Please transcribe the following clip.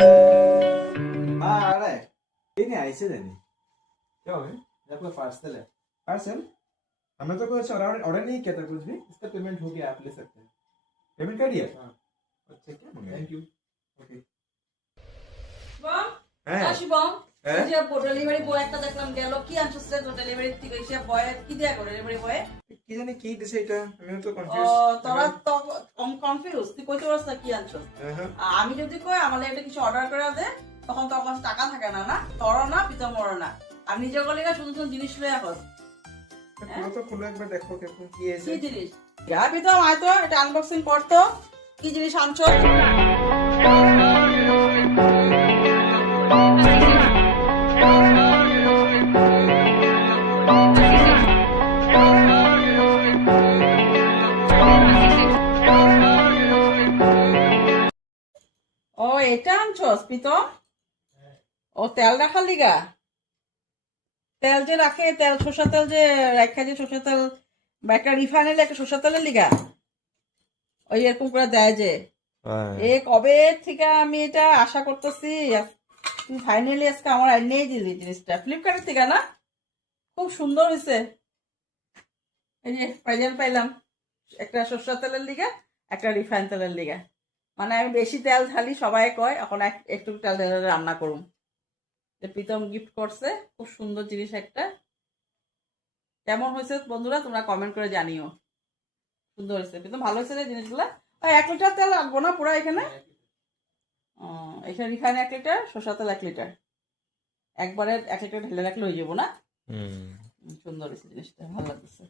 हाँ आ रहा है। ये नहीं ऐसे देनी क्या हो गया आपका पार्सल है पार्सल हमने तो कुछ ऑर्डर ऑर्डर नहीं किया था कुछ भी इसका पेमेंट हो गया आप ले सकते हैं पेमेंट कर दिया हाँ अच्छा क्या मंगाया थैंक यू ओके হ্যাঁ শিবম হ্যাঁ যে ডেলিভারি বয় একটা দেখলাম গেল কি আনছিস রে তো ডেলিভারি থেকে এসে বয় কি দেয়া করে ডেলিভারি বয় কি জানি কি দিছে এটা আমি তো ও কনফিউজ তোরা তো কনফিউজ তুই কইতে পারছ না কি আনছিস আমি যদি কই আমাদের একটা কিছু অর্ডার করে দে তখন তো আমার টাকা থাকে না না তোরও না পিতামরও না আর নিজের গলিগা সুন্দর সুন্দর জিনিস লয়ে আসস পুরো তো খুলে একবার দেখো কেমন কি আছে কি জিনিস যা পিতাম আয় তো এটা আনবক্সিং কর তো কি জিনিস আনছস ও এটা আনছস পিতম ও তেল রাখার লিগা তেল যে রাখে তেল সরষের তেল যে রাখা যে সরষের তেল বা একটা রিফাইনারি একটা সরষের তেলের লিগা ওই এরকম করে দেয় যে এ কবে থেকে আমি এটা আশা করতেছি তুই ফাইনালি আজকে আমার এনেই দিলি জিনিসটা ফ্লিপকার্টের থেকে না খুব সুন্দর হয়েছে এই যে পাইলাম একটা সরষের তেলের লিগা একটা রিফাইন তেলের লিগা মানে আমি বেশি তেল ঢালি সবাই কয় এখন একটু তেল ঢেলে রান্না করুম প্রীতম গিফট করছে খুব সুন্দর জিনিস একটা কেমন হয়েছে বন্ধুরা তোমরা কমেন্ট করে জানিও সুন্দর হয়েছে প্রীতম ভালো হয়েছে জিনিসগুলা 1 লিটার তেল লাগবো না পুরো এখানে এখানে রিফাইন 1 লিটার সরষের তেল 1 লিটার একবারে 1 লিটার ঢেলে রাখলে হয়ে যাবো না সুন্দর হয়েছে জিনিসটা ভালো লাগছে